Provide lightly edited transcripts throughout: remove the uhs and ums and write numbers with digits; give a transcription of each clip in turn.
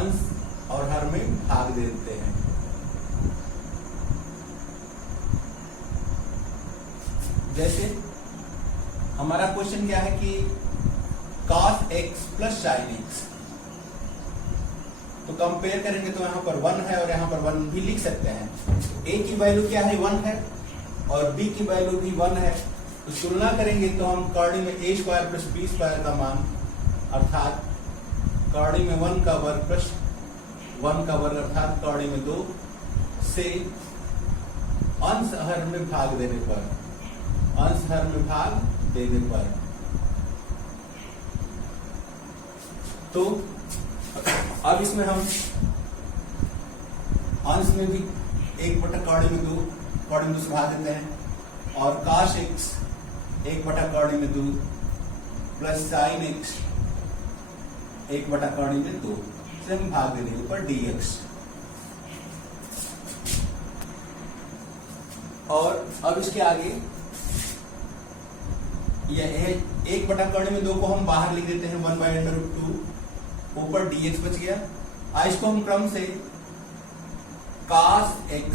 अंश और हर में भाग दे देते हैं। जैसे हमारा क्वेश्चन क्या है कि cos x plus sin x, तो कंपेयर करेंगे तो यहाँ पर 1 है और यहाँ पर 1 भी लिख सकते हैं। a की वैल्यू क्या है 1 है और b की वैल्यू भी 1 है, तो तुलना करेंगे तो हम कॉर्डी में a square plus b square का मान, अर्थात कॉर्डी में 1 का वर्ग प्लस 1 का वर्ग अर्थात कॉर्डी में 2 से अंश हर में भाग देने पर, अंश हर में भाग देने पर, तो अब इसमें हम अंश में भी 1 बटा कॉर्डी में 2 से भाग देते हैं और cos x 1 बटा कॉर्डी में 2 प्लस sin x 1 बटा कॉर्डी में 2 से हम भाग दे देंगे ऊपर dx। और अब इसके आगे यह 1 बटा कॉर्डी में 2 को हम बाहर लिख देते हैं 1/√2, ऊपर dx बच गया। आज इसको हम क्रम से cos x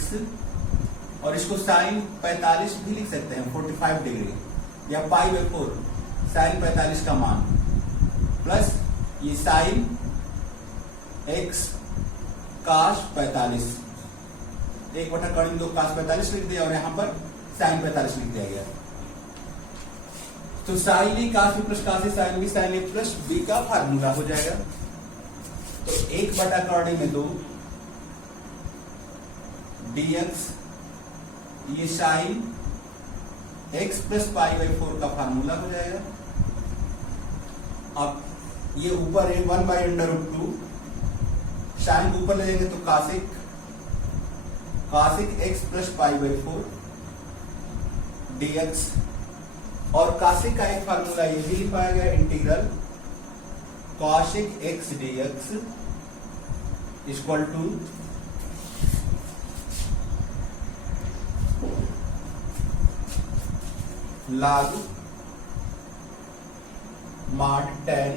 और इसको sin 45 भी लिख सकते हैं 45 डिग्री, या π/4 sin 45 का मान, प्लस ये sin x cos 45, 1 बटा कॉर्डी में 2 cos 45 लिख दिया और यहाँ पर sin 45 लिख दिया गया। तो sin a cos b plus cos a sin b sin a plus b का फार्मूला हो जाएगा। तो 1 बटा कॉर्डी में 2 dx, ये sin x प्लस π/4 का फार्मूला हो जाएगा। अब ये ऊपर 1/√2, sin को ऊपर ले जाएंगे तो cosic x प्लस π/4 dx, और cosic का एक फार्मूला ये भी लिखा गया, integral cosic x dx equal to log mod tan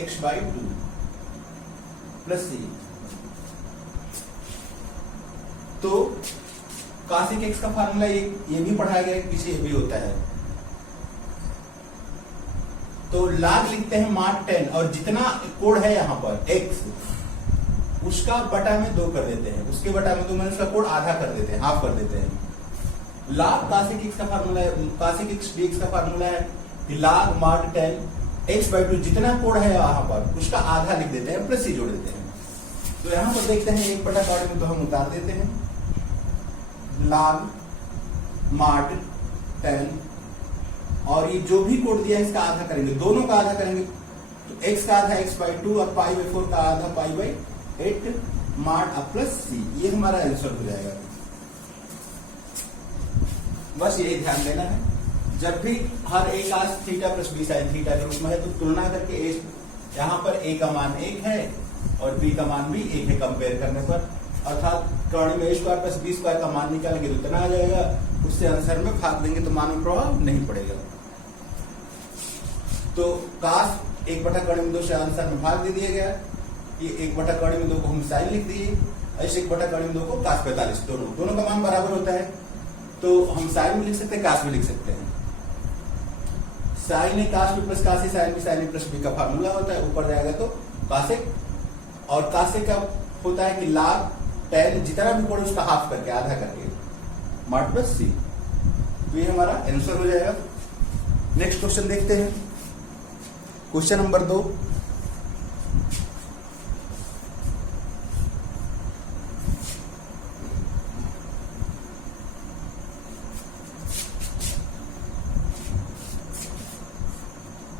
x/2 plus c। तो cosic x का फार्मूला ये भी पढ़ाया गया, पीछे ये भी होता है। तो log लिखते हैं mod tan और जितना कोण है यहाँ पर x, उसका बटा में 2 कर देते हैं, उसके बटा में 2 मैंने उसका कोण आधा कर देते हैं, हाफ कर देते हैं। log cosic x का फार्मूला है, cosic x dx का फार्मूला है कि log mod tan x/2, जितना कोण है यहाँ पर उसका आधा लिख देते हैं, प्लस c जोड़ देते हैं। तो यहाँ पर देखते हैं 1 बटा कॉर्डी में तो हम उतार देते हैं, log mod tan, और ये जो भी कोण दिया है इसका आधा करेंगे, दोनों का आधा करेंगे, तो x का आधा x/2 और π/4 का आधा π/8 mod प्लस c, ये हमारा आंसर हो जाएगा। बस यही ध्यान देना है, जब भी हर a cos theta plus b sin theta के रूप में है तो तुलना करके a, यहाँ पर a का मान 1 है और b का मान भी 1 है कंपेयर करने पर, अर्थात कॉर्डी में a square plus b square का मान निकालेंगे तो इतना आ जाएगा, उससे आंसर में भाग देंगे तो मान में प्रभाव नहीं पड़ेगा। तो cos 1 बटा कॉर्डी में 2 से आंसर में भाग दे दिया गया, ये 1 बटा कॉर्डी में 2 को हम sin लिख दिए, ऐसे 1 बटा कॉर्डी में 2 को cos 45, दोनों का मान बराबर होता है, तो हम sin भी लिख सकते हैं, cos भी लिख सकते हैं। sin a cos b plus cos a sin b sin a plus b का फार्मूला होता है, ऊपर जाएगा तो cosic, और cosic का होता है कि log tan, जितना भी कोण उसका हाफ करके, आधा करके, mod प्लस c। तो ये हमारा आंसर हो जाएगा। नेक्स्ट क्वेश्चन देखते हैं, क्वेश्चन नंबर 2।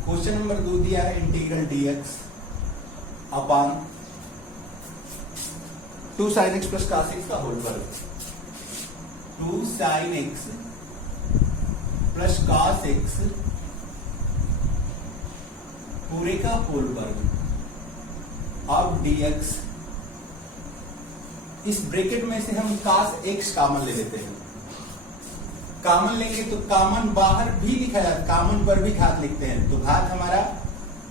क्वेश्चन नंबर 2 दिया है integral dx upon 2 sin x plus cos x का होल वर्ग, 2 sin x plus cos x पूरे का होल वर्ग। अब dx, इस ब्रैकेट में से हम cos x कॉमन ले लेते हैं, कॉमन लेंगे तो कॉमन बाहर भी लिखा है, कॉमन पर भी घात लिखते हैं, तो घात हमारा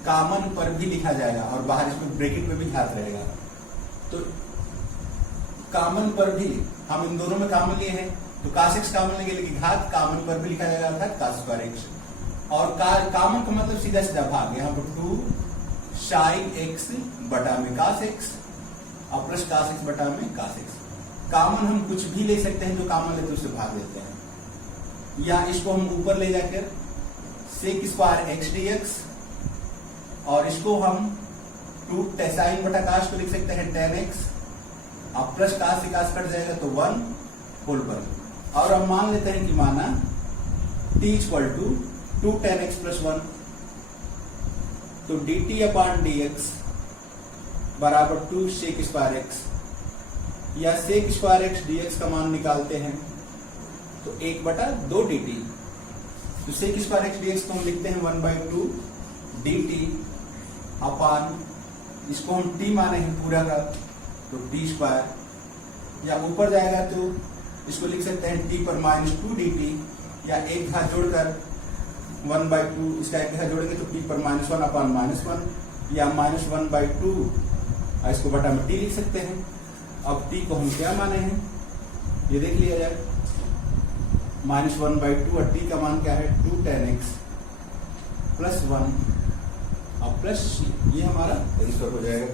कॉमन पर भी लिखा जाएगा और बाहर इसमें ब्रैकेट में भी घात रहेगा। तो कॉमन पर भी हम इन दोनों में कॉमन लिए हैं, तो cos x कॉमन लेंगे, लेकिन घात कॉमन पर भी लिखा जाएगा अर्थात cos स्क्वायर x। और कॉमन का मतलब सीधा सीधा भाग, यहाँ पर 2 sin x बटा में cos x और प्लस cos x बटा में cos x। कॉमन हम कुछ भी ले सकते हैं, जो कॉमन लेते हैं उससे भाग देते हैं। या इसको हम ऊपर ले जाकर sec स्क्वायर x dx और इसको हम 2 sin बटा cos को लिख सकते हैं tan x और प्लस cos से cos कट जाएगा तो 1 होल पर। और हम मान लेते हैं कि माना t equal to 2 tan x plus 1, तो dt अपॉन dx बराबर 2 sec स्क्वायर x, या sec स्क्वायर x dx का मान निकालते हैं तो 1/2 dt। तो sec स्क्वायर x dx को हम लिखते हैं 1/2 dt अपॉन, इसको हम t माने हैं पूरा का तो t स्क्वायर, या ऊपर जाएगा तो इसको लिख सकते हैं t पर -2 dt, या एक घात जोड़कर 1/2, इसका एक घात जोड़ेंगे तो t पर -1 अपॉन -1, या -1/2 इसको बटा में t लिख सकते हैं। अब t को हम क्या माने हैं ये देख लिया जाए, -1/2 और t का मान क्या है 2 tan x प्लस 1 और प्लस c, ये हमारा आंसर हो जाएगा।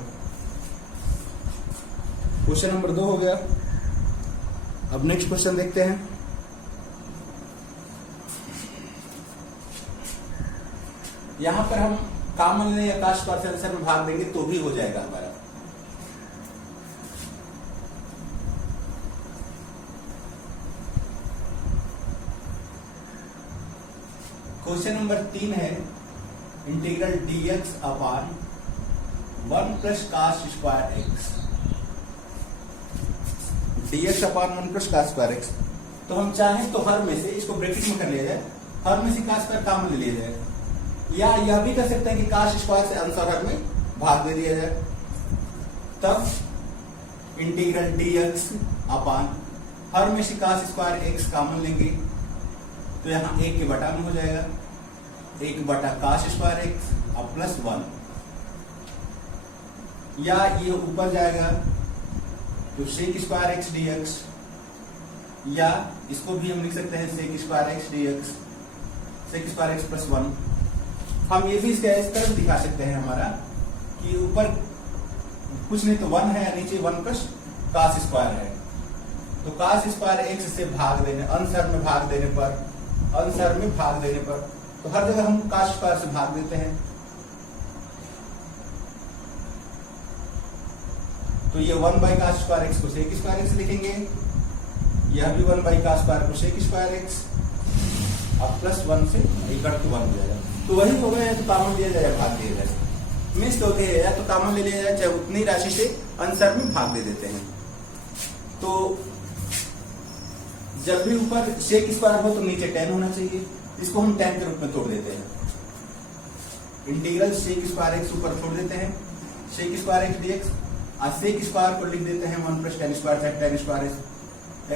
क्वेश्चन नंबर 2 हो गया। अब नेक्स्ट क्वेश्चन देखते हैं। यहां पर हम कॉमन ले या cos स्क्वायर से आंसर में भाग देंगे तो भी हो जाएगा हमारा। क्वेश्चन नंबर 3 है integral dx upon 1 plus cos square x, dx upon 1 plus cos square x। तो हम चाहें तो हर में से, इसको ब्रैकेट में कर लिया जाए, हर में से cos स्क्वायर कॉमन ले लिया जाए, या यह भी कर सकते हैं कि cos स्क्वायर से आंसर हर में भाग दे दिया जाए। तब इंटीग्रल dx अपॉन हर में से cos स्क्वायर x कॉमन लेंगे तो यहाँ 1 के बटा में हो जाएगा, 1/cos स्क्वायर x और प्लस 1, या ये ऊपर जाएगा तो sec स्क्वायर x dx, या इसको भी हम लिख सकते हैं sec square x dx, sec square x plus 1। हम ये भी इसका इस तरह दिखा सकते हैं हमारा कि ऊपर कुछ नहीं तो 1 है या नीचे 1 प्लस cos स्क्वायर है, तो cos स्क्वायर x से भाग देने, आंसर में भाग देने पर तो हर जगह हम cos स्क्वायर से भाग देते हैं। तो ये 1/cos स्क्वायर x को sec स्क्वायर x लिखेंगे, यह भी 1/cos स्क्वायर को sec स्क्वायर x अब प्लस 1 से इक्वल टू 1 हो जाएगा। तो वही हो गया, तो कॉमन लिया जाए भाग दिया जाए, मिस हो गया या तो कॉमन ले लिया जाए, चाहे उतनी राशि से आंसर में भाग दे देते हैं। तो जब भी ऊपर sec स्क्वायर हो तो नीचे tan होना चाहिए, इसको हम tan के रूप में तोड़ देते हैं। इंटीग्रल sec स्क्वायर x ऊपर छोड़ देते हैं, sec स्क्वायर x dx, और sec स्क्वायर को लिख देते हैं 1 प्लस tan स्क्वायर, चाहे tan square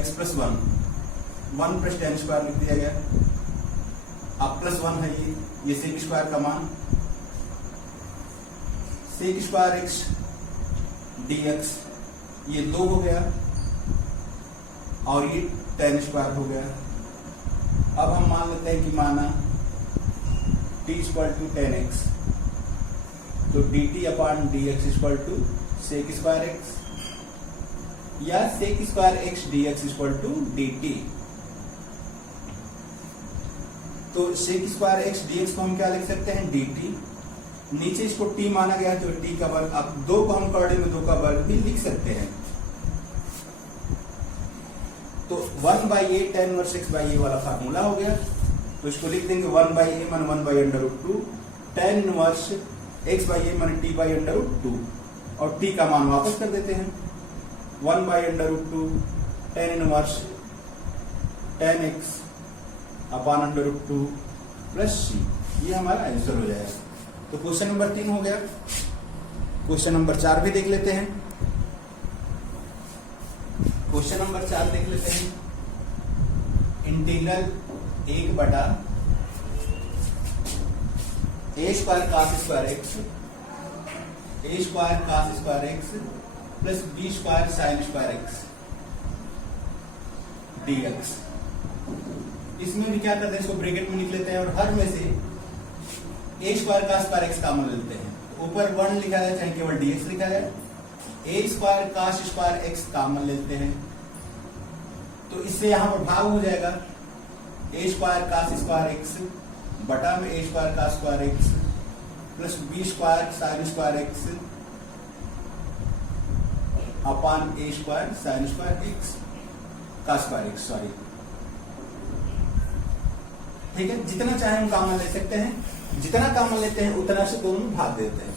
x plus 1 plus tan square लिख दिया गया, अब प्लस 1 है ये sec स्क्वायर का मान, sec स्क्वायर x dx ये 2 हो गया और ये tan स्क्वायर हो गया। अब हम मान लेते हैं कि माना t equal to tan x, तो dt upon dx equal to sec square x, या sec square x dx equal to dt। तो sec स्क्वायर x dx को हम क्या लिख सकते हैं dt, नीचे इसको t माना गया है तो t का वर्ग, अब 2 को हम कर्ड़े में 2 का वर्ग भी लिख सकते हैं। तो 1/a tan inverse x by a वाला फार्मूला हो गया, तो इसको लिख देंगे 1/a मान 1/√2 tan inverse x by a मान t by√2, और t का मान वापस कर देते हैं 1/√2 tan inverse tan x upon √2 plus c, ये हमारा आंसर हो जाएगा। तो क्वेश्चन नंबर 3 हो गया। क्वेश्चन नंबर 4 भी देख लेते हैं। क्वेश्चन नंबर 4 देख लेते हैं। Integral 1/x A square cos square x, A square cos square x plus B square sine square x dx। इसमें भी क्या करते हैं, इसको ब्रैकेट में लिख लेते हैं और हर में से ए स्क्वायर का स्क्वायर एक्स कॉमन लेते हैं। ऊपर 1 लिखा जाए चाहे केवल dx लिखा जाए, A square cos square x common लेते हैं तो इससे यहां पर भाग हो जाएगा A square cos square x बटा में ए स्क्वायर का square x plus B square sine square x upon A square sine square x का स्क्वायर एक्स, सॉरी। ठीक है, जितना चाहे हम कॉमन ले सकते हैं, जितना कॉमन लेते हैं उतना से दोनों में भाग देते हैं।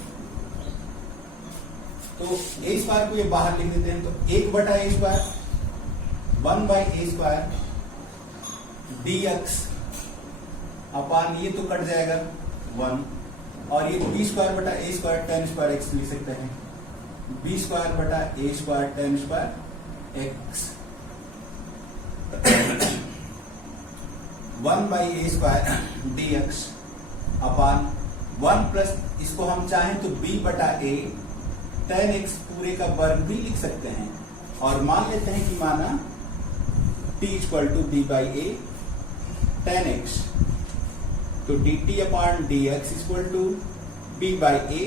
तो ए स्क्वायर को ये बाहर लिख देते हैं, तो 1 बटा A square 1 by A square dx upon ये तो कट जाएगा 1 और ये बी स्क्वायर बटा A square ten square x लिख सकते हैं, बी स्क्वायर बटा A square ten square x 1 by A square dx upon 1 plus इसको हम चाहें तो b बटा ए टेन एक्स पूरे का वर्ग भी लिख सकते हैं और मान लेते हैं कि माना t equal to b by a tan x, तो dt upon dx equal to b by a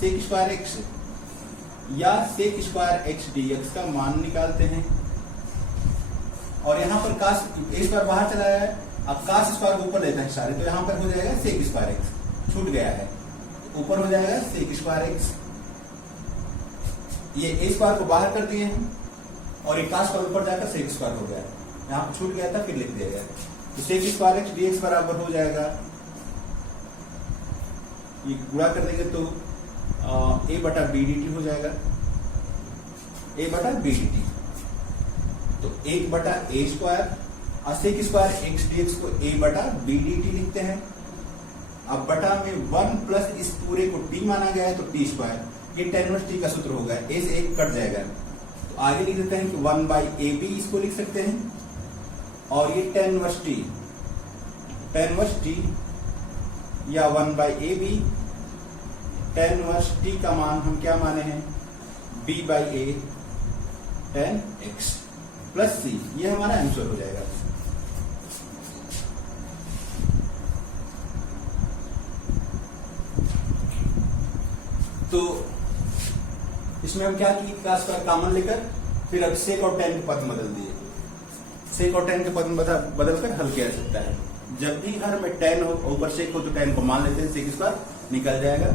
sec square x या सेक स्क्वायर एक्स dx का मान निकालते हैं। और यहाँ पर कास ए स्क्वायर बाहर चला है, अब कास स्क्वायर को ऊपर लेते हैं सारे, तो यहाँ पर हो जाएगा सेक स्क्वायर एक्स, छूट गया है, ऊपर हो जाएगा सेक स्क्वायर एक्स। ये ए स्क्वायर को बाहर कर दिए हैं और ये कास स्क्वायर ऊपर जाकर सेक स्क्वायर हो गया, यहाँ पर छूट गया था फिर लिख दिया गया, तो सेक स्क्वायर एक्स dx बराबर हो जाएगा, ये गुणा कर देंगे तो ए बटा बी dt हो जाएगा, ए बटा बी dt। तो 1 बटा ए स्क्वायर और सेक स्क्वायर एक्स dx को ए बटा बी dt लिखते हैं। अब बटा में 1 प्लस इस पूरे को t माना गया है तो t स्क्वायर, ये tan इनवर्स t का सूत्र होगा, ए से 1 कट जाएगा, तो आगे लिख देते हैं कि 1 बाई ए बी इसको लिख सकते हैं और ये tan इनवर्स t या 1 by a b tan inverse t का मान हम क्या माने हैं b by a tan x plus c, ये हमारा आंसर हो जाएगा। तो इसमें हम क्या की, कास का कॉमन लेकर फिर अब सेक और tan के पद में बदल दिए, सेक और tan के पद में बदलकर हल किया जा सकता है। जब भी हर में tan हो ऊपर सेक हो तो tan को मान लेते हैं, सेक स्क्वायर निकल जाएगा,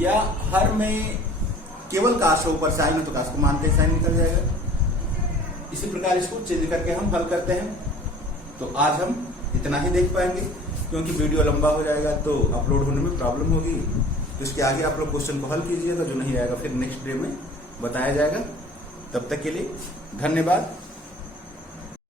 या हर में केवल कास हो ऊपर साइन हो तो कास को मानते हैं, साइन निकल जाएगा। इसी प्रकार इसको चेंज करके हम हल करते हैं। तो आज हम इतना ही देख पाएंगे क्योंकि वीडियो लंबा हो जाएगा तो अपलोड होने में प्रॉब्लम होगी, तो इसके आगे आप लोग क्वेश्चन को हल कीजिएगा, जो नहीं आएगा फिर नेक्स्ट डे में बताया जाएगा। तब तक के लिए धन्यवाद।